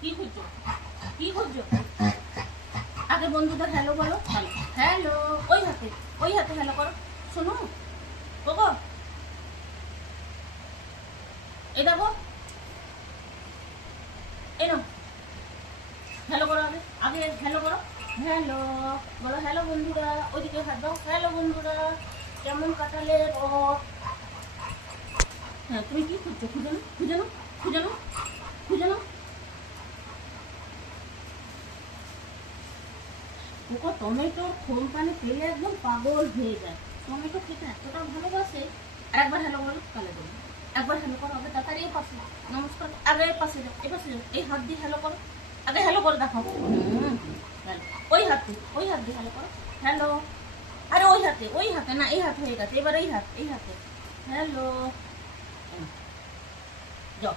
কি খুঁজছো? কি খুঁজছো? আগে বন্ধুদের হ্যালো বলো। হ্যালো হ্যালো, ওই হাতে হ্যালো করো। শোনো ওগো, এই দেখো, এই নাও, হ্যালো করো। আগে আগে হ্যালো করো। হ্যালো বলো, হ্যালো বন্ধুরা। ওইদিকে হাত দাও, হ্যালো বন্ধুরা, কেমন কাটালে রথ? হ্যাঁ, তুমি কি খুঁজছো? খুঁজে নাও, খুঁজে নাও, খুঁজে নাও, খুঁজে নাও। ওকে টমেটোর খোল পানে পেলে একদম পাগল হয়ে যায়। টমেটো খেতে এতটা ভালোবাসে। আর একবার হ্যালো বলো, তাহলে বলো। একবার হ্যালো করো, আগে তাড়াতাড়ি এই পাশে নমস্কার। আগে এই পাশে যাও, এই পাশে যাও, এই হাত দিয়ে হ্যালো করো। আগে হ্যালো করে দেখাও। হ্যালো, ওই হাত দিয়ে হ্যালো করো। হ্যালো, আরে ওই হাতে না, এই হাত হয়ে গেছে। এবার এই হাতে হ্যালো। যাও।